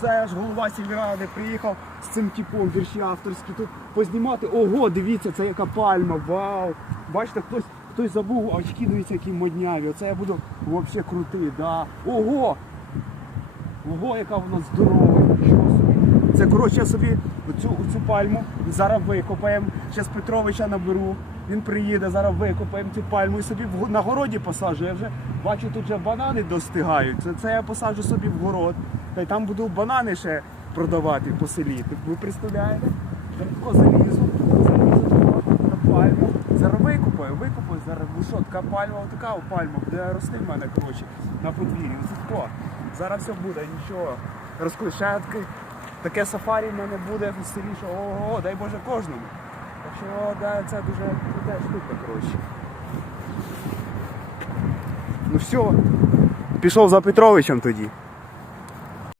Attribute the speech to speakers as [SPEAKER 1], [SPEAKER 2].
[SPEAKER 1] це ж голова сільради приїхав з цим типом вірші авторські тут познімати. Ого, дивіться, це яка пальма, вау. Бачите, хтось хтось забув, а очки дивіться, які модняві. Оце я буду взагалі крутий. Да. Ого! Ого, яка вона здорова, нічого собі. Це коротше я собі цю, цю пальму зараз викопаємо. Зараз Петровича наберу. Він приїде, зараз викопаємо цю пальму і собі в на городі посаджу. Я вже бачу, тут вже банани достигають. Це, це я посаджу собі в город. Та й там буду банани ще продавати по селі. Ви представляєте? Тако залізу, залізу на пальму. Зараз викопаю, викопаю, зараз ну що, така пальма, така пальма, буде рости в мене, коротше, на подвір'ї. Зараз все буде, нічого. Розклишетки. Таке сафарі в мене буде в селі, що ого, дай Боже кожному. Так що да, це дуже крута штука, коротше. Ну все. Пішов за Петровичем тоді.